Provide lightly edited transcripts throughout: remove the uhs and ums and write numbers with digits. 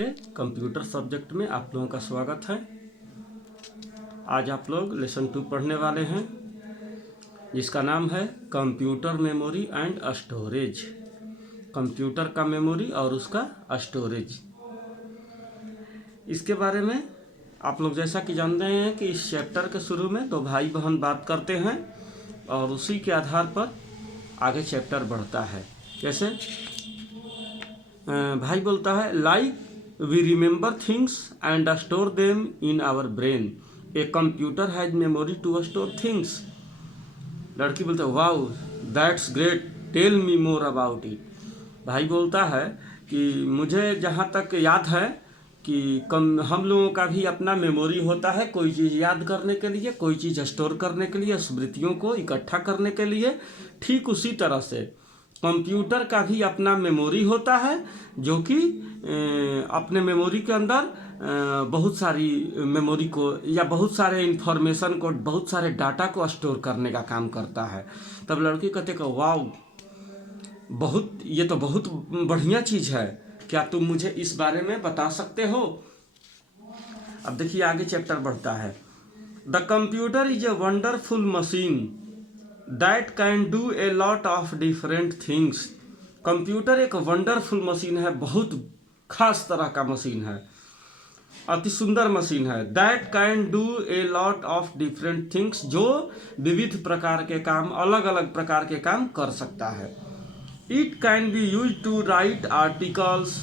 के computer subject में आप लोगों का स्वागत है। आज आप लोग लेसन 2 पढ़ने वाले हैं जिसका नाम है computer memory and storage. Computer का मेमोरी और उसका स्टोरेज, इसके बारे में आप लोग जैसा कि जानते हैं कि इस चैप्टर के शुरू में तो भाई बहन बात करते हैं और उसी के आधार पर आगे चैप्टर बढ़ता है। जैसे भाई बोलता है like we remember things and store them in our brain, a computer has memory to store things. लड़की बोलता है wow that's great, tell me more about it. भाई बोलता है कि मुझे जहाँ तक याद है कि हम लोगों का भी अपना मेमोरी होता है, कोई चीज़ याद करने के लिए, कोई चीज़ स्टोर करने के लिए, स्मृतियों को इकट्ठा करने के लिए। ठीक उसी तरह से कंप्यूटर का भी अपना मेमोरी होता है जो कि अपने मेमोरी के अंदर बहुत सारी मेमोरी को या बहुत सारे इंफॉर्मेशन को, बहुत सारे डाटा को स्टोर करने का काम करता है। तब लड़की कहते कि वाओ ये तो बहुत बढ़िया चीज़ है, क्या तुम मुझे इस बारे में बता सकते हो। अब देखिए आगे चैप्टर बढ़ता है। The computer is a wonderful machine that can do a lot of different things. Computer एक वंडरफुल मशीन है, बहुत खास तरह का मशीन है, अति सुंदर मशीन है। That can do a lot of different things, जो विविध प्रकार के काम, अलग अलग प्रकार के काम कर सकता है। It can be use to write articles.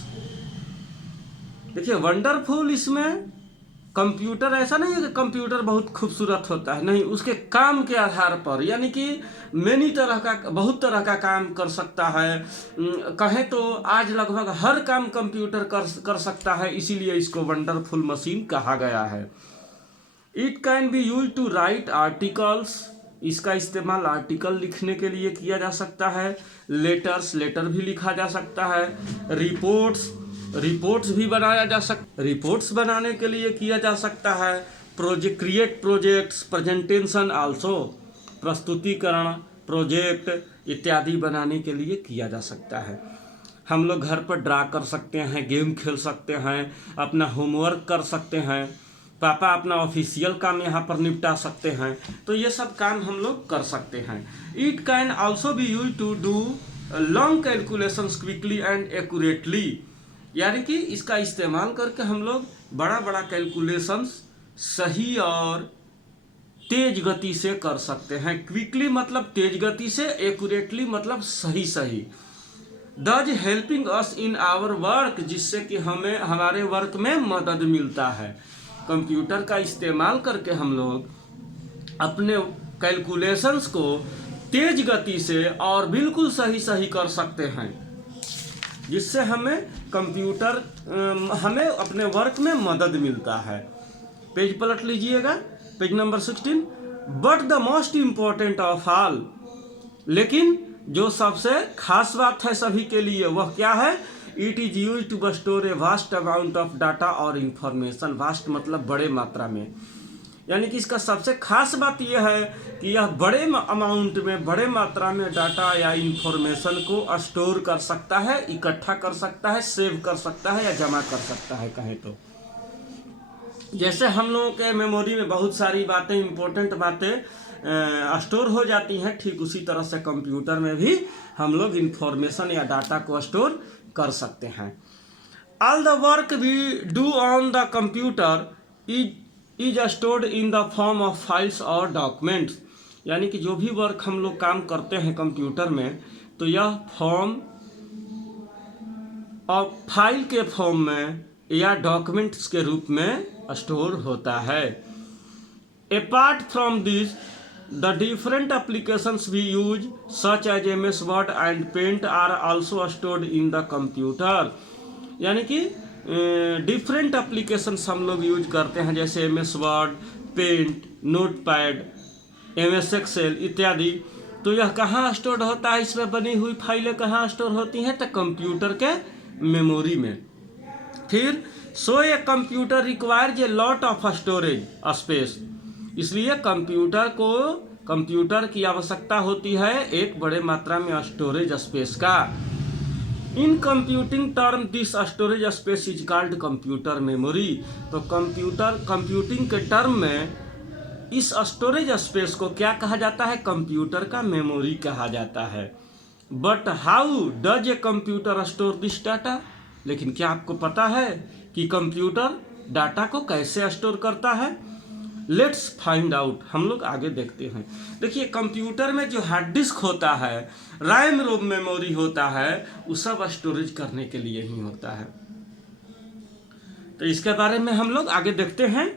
देखिए वंडरफुल, इसमें कंप्यूटर ऐसा नहीं है कि कंप्यूटर बहुत खूबसूरत होता है, नहीं, उसके काम के आधार पर, यानी कि बहुत तरह का काम कर सकता है। कहें तो आज लगभग हर काम कंप्यूटर कर सकता है, इसीलिए इसको वंडरफुल मशीन कहा गया है। It can be use to write articles, इसका इस्तेमाल आर्टिकल लिखने के लिए किया जा सकता है। लेटर भी लिखा जा सकता है। रिपोर्ट्स भी बनाया जा सकता, रिपोर्ट्स बनाने के लिए किया जा सकता है। क्रिएट प्रोजेक्ट्स, प्रेजेंटेशन आल्सो, प्रस्तुतिकरण, प्रोजेक्ट इत्यादि बनाने के लिए किया जा सकता है। हम लोग घर पर ड्रा कर सकते हैं, गेम खेल सकते हैं, अपना होमवर्क कर सकते हैं, पापा अपना ऑफिशियल काम यहाँ पर निपटा सकते हैं, तो ये सब काम हम लोग कर सकते हैं। It can also be use to do long calculations quickly and accurately, यानी कि इसका इस्तेमाल करके हम लोग बड़ा बड़ा कैलकुलेशंस सही और तेज गति से कर सकते हैं। क्विकली मतलब तेज गति से, एक्यूरेटली मतलब सही। Does helping us in our work, जिससे कि हमें हमारे वर्क में मदद मिलता है। कंप्यूटर का इस्तेमाल करके हम लोग अपने कैलकुलेशंस को तेज गति से और बिल्कुल सही कर सकते हैं, जिससे हमें हमें अपने वर्क में मदद मिलता है। पेज पलट लीजिएगा, page number 16। But the most important of all, लेकिन जो सबसे खास बात है सभी के लिए वह क्या है? It is use to store a vast amount of data और इंफॉर्मेशन। वास्ट मतलब बड़े मात्रा में, यानी कि इसका सबसे खास बात यह है कि यह बड़े अमाउंट में, बड़े मात्रा में डाटा या इंफॉर्मेशन को स्टोर कर सकता है, इकट्ठा कर सकता है, सेव कर सकता है या जमा कर सकता है। कहें तो जैसे हम लोगों के मेमोरी में बहुत सारी बातें, इंपॉर्टेंट बातें स्टोर हो जाती हैं, ठीक उसी तरह से कंप्यूटर में भी हम लोग इंफॉर्मेशन या डाटा को स्टोर कर सकते हैं। All the work we do on the computer is stored in the form of files और डॉक्यूमेंट्स, यानी कि जो भी वर्क हम लोग काम करते हैं कंप्यूटर में, तो यह फॉर्म और फाइल के फॉर्म में या डॉक्यूमेंट्स के रूप में स्टोर होता है। Apart from this the different applications we use such as MS word and paint are also stored in the computer, यानी कि डिफरेंट एप्लीकेशंस हम लोग यूज करते हैं, जैसे MS word, paint, notepad, MS excel इत्यादि। तो यह कहाँ स्टोर होता है? इसमें बनी हुई फाइलें कहाँ स्टोर होती हैं? तो कंप्यूटर के मेमोरी में। फिर so a computer requires a lot of storage space, इसलिए कंप्यूटर की आवश्यकता होती है एक बड़े मात्रा में स्टोरेज स्पेस का। In computing term this storage space is called computer memory. तो कंप्यूटिंग के टर्म में इस स्टोरेज स्पेस को क्या कहा जाता है? कंप्यूटर का मेमोरी कहा जाता है। But how does a computer store this data? लेकिन क्या आपको पता है कि कंप्यूटर डाटा को कैसे स्टोर करता है? लेट्स फाइंड आउट, हम लोग आगे देखते हैं। देखिए, कंप्यूटर में जो हार्ड डिस्क होता है, रैम रोम मेमोरी होता है, वो सब स्टोरेज करने के लिए ही होता है। तो इसके बारे में हम लोग आगे देखते हैं।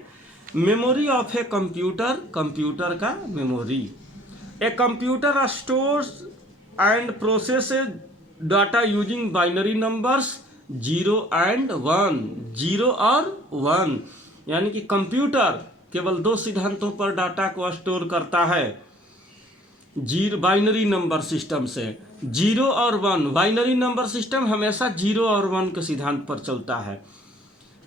Memory of a computer, computer का memory. A computer stores and processes data using binary numbers 0 and 1, 0 और 1, यानी कि कंप्यूटर केवल दो सिद्धांतों पर डाटा को स्टोर करता है। जीरो बाइनरी नंबर सिस्टम से 0 और 1, बाइनरी नंबर सिस्टम हमेशा 0 और 1 के सिद्धांत पर चलता है।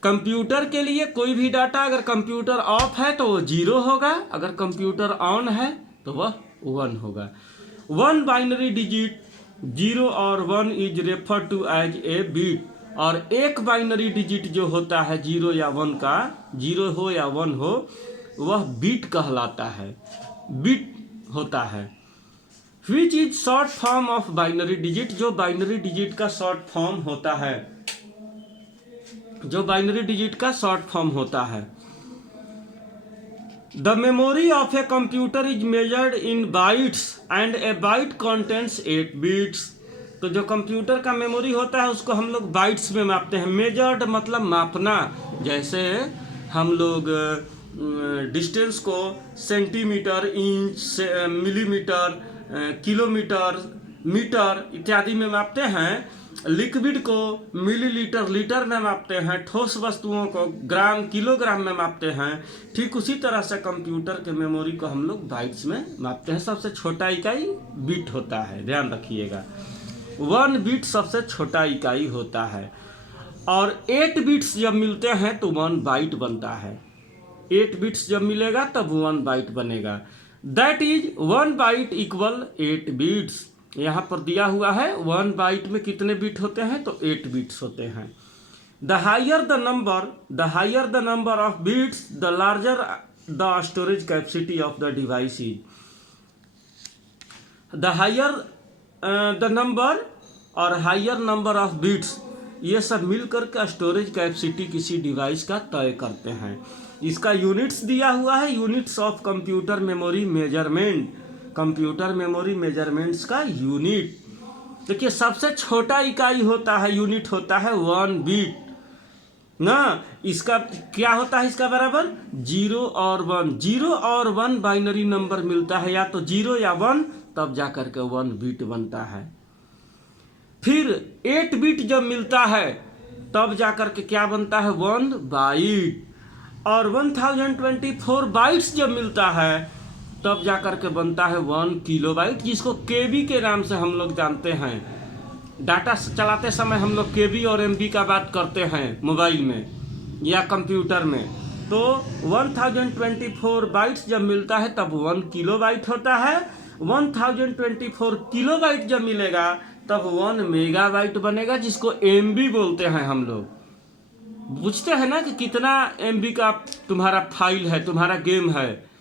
कंप्यूटर के लिए कोई भी डाटा अगर कंप्यूटर ऑफ है तो वो 0 होगा, अगर कंप्यूटर ऑन है तो वह 1 होगा। 1 बाइनरी डिजिट 0 और 1 is refer to as a bit. और एक बाइनरी डिजिट जो होता है 0 या 1 का, 0 हो या 1 हो, वह बीट कहलाता है, बीट होता है। Which is short form of binary digit, जो बाइनरी डिजिट का शॉर्ट फॉर्म होता है, जो बाइनरी डिजिट का शॉर्ट फॉर्म होता है। The memory of a computer is measured in bytes and A bite contents 8 bits. तो जो कंप्यूटर का मेमोरी होता है उसको हम लोग बाइट्स में मापते हैं। मेजर्ड मतलब मापना, जैसे हम लोग डिस्टेंस को centimetre, inch, millimetre, kilometre, metre इत्यादि में मापते हैं। लिक्विड को मिलीलीटर, लीटर में मापते हैं। ठोस वस्तुओं को ग्राम, किलोग्राम में मापते हैं। ठीक उसी तरह से कंप्यूटर के मेमोरी को हम लोग बाइट्स में मापते हैं। सबसे छोटा इकाई बिट होता है, ध्यान रखिएगा। 1 बिट सबसे छोटा इकाई होता है। और 8 बिट्स जब मिलते हैं तो 1 बाइट बनता है। 8 बिट्स जब मिलेगा तब 1 बाइट बनेगा। That is 1 byte equal 8 bits. यहाँ पर दिया हुआ है 1 बाइट में कितने बिट होते हैं, तो 8 बिट्स होते हैं। The higher the number of bits the larger the storage capacity of the device is. The higher the number और हायर नंबर ऑफ बिट्स, ये सब मिलकर के स्टोरेज कैपेसिटी किसी डिवाइस का तय करते हैं। इसका यूनिट्स दिया हुआ है, units of computer memory measurement. Computer memory measurements का यूनिट, देखिए सबसे छोटा इकाई होता है, यूनिट होता है 1 बिट ना। इसका क्या होता है, इसका बराबर 0 और 1। 0 और 1 बाइनरी नंबर मिलता है, या तो 0 या 1, तब जाकर के 1 बिट बनता है। फिर 8 बिट जब मिलता है तब जाकर के क्या बनता है, 1 बाइट। और 1024 बाइट्स जब मिलता है तब जाकर के बनता है 1 किलोबाइट, जिसको केबी के नाम से हम लोग जानते हैं। डाटा चलाते समय हम लोग केबी और एमबी का बात करते हैं मोबाइल में या कंप्यूटर में। तो 1024 बाइट्स जब मिलता है तब 1 किलोबाइट होता है। 1024 किलोबाइट जब मिलेगा तब 1 मेगाबाइट बनेगा, जिसको एमबी बोलते हैं हम लोग। पूछते हैं ना कि कितना एमबी का तुम्हारा फाइल है, तुम्हारा गेम है,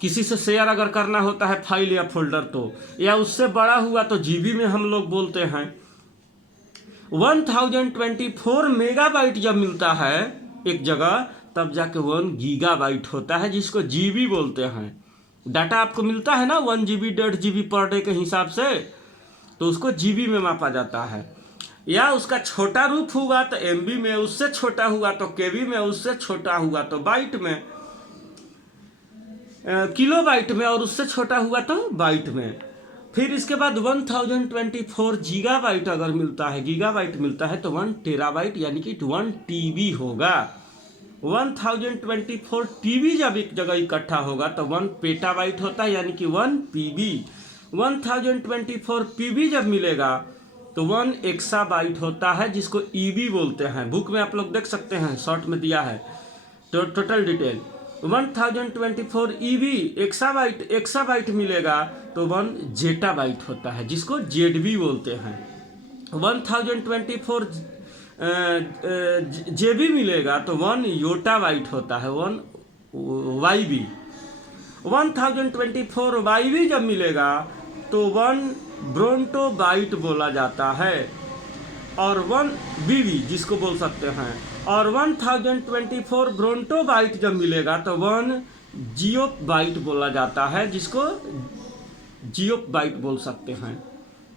किसी से शेयर अगर करना होता है फाइल या फोल्डर, तो या उससे बड़ा हुआ तो जीबी में हम लोग बोलते हैं। 1024 मेगाबाइट जब मिलता है एक जगह तब जाके 1 गीगाबाइट होता है, जिसको जीबी बोलते हैं। डाटा आपको मिलता है ना 1 GB 1.5 GB पर डे के हिसाब से, तो उसको जीबी में मापा जाता है। या उसका छोटा रूप हुआ तो एमबी में, उससे छोटा हुआ तो केबी में, उससे छोटा हुआ तो बाइट में, किलोबाइट में, और उससे छोटा हुआ तो बाइट में। फिर इसके बाद 1024 गीगाबाइट अगर मिलता है, गीगाबाइट मिलता है तो 1 टेराबाइट यानी कि 1 टीबी होगा। 1024 टीबी जब एक जगह इकट्ठा होगा तो 1 पेटाबाइट होता है, यानी कि 1 पीबी। 1024 पीबी जब मिलेगा तो 1 एक्साबाइट होता है, जिसको ईबी बोलते हैं। बुक में आप लोग देख सकते हैं, शॉर्ट में दिया है तो टोटल डिटेल। 1024 ईबी एक्साबाइट मिलेगा तो 1 जेटाबाइट होता है, जिसको जेडबी बोलते हैं। 1024 जेबी मिलेगा तो 1 योटाबाइट होता है, 1 वाईबी। 1024 वाईबी जब मिलेगा तो 1 ब्रोंटोबाइट बोला जाता है, और 1 बीबी जिसको बोल सकते हैं। और 1024 ब्रोंटोबाइट जब मिलेगा तो 1 जियोबाइट बोला जाता है, जिसको जियोबाइट बोल सकते हैं।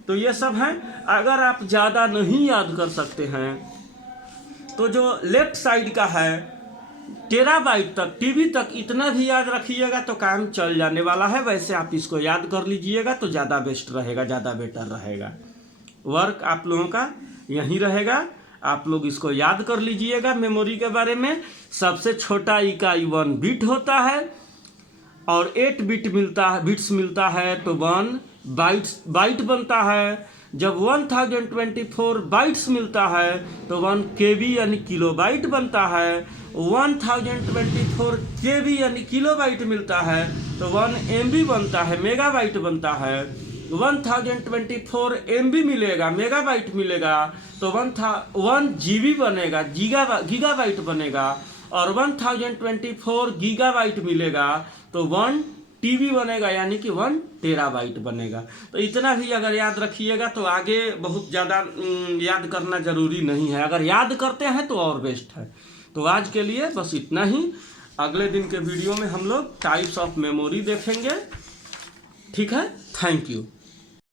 तो ये सब हैं। अगर आप ज़्यादा नहीं याद कर सकते हैं तो जो लेफ्ट साइड का है टेराबाइट तक, टीबी तक, इतना भी याद रखिएगा तो काम चल जाने वाला है। वैसे आप इसको याद कर लीजिएगा तो ज़्यादा बेस्ट रहेगा, ज़्यादा बेटर रहेगा। वर्क आप लोगों का यहीं रहेगा, आप लोग इसको याद कर लीजिएगा। मेमोरी के बारे में सबसे छोटा इकाई 1 बिट होता है, और 8 बिट्स मिलता है तो 1 बाइट बनता है। जब 1024 बाइट्स मिलता है तो 1 केबी यानी किलोबाइट बनता है। 1024 केबी यानी किलोबाइट मिलता है तो 1 एमबी बनता है, मेगाबाइट बनता है। 1024 एमबी मिलेगा, मेगाबाइट मिलेगा तो 1 जीबी बनेगा, गीगाबाइट बनेगा। और 1024 गीगाबाइट मिलेगा तो 1 टीबी बनेगा, यानी कि 1 टेराबाइट बनेगा। तो इतना भी अगर याद रखिएगा तो आगे बहुत ज़्यादा याद करना ज़रूरी नहीं है। अगर याद करते हैं तो और बेस्ट है। तो आज के लिए बस इतना ही। अगले दिन के वीडियो में हम लोग टाइप्स ऑफ मेमोरी देखेंगे। ठीक है, थैंक यू।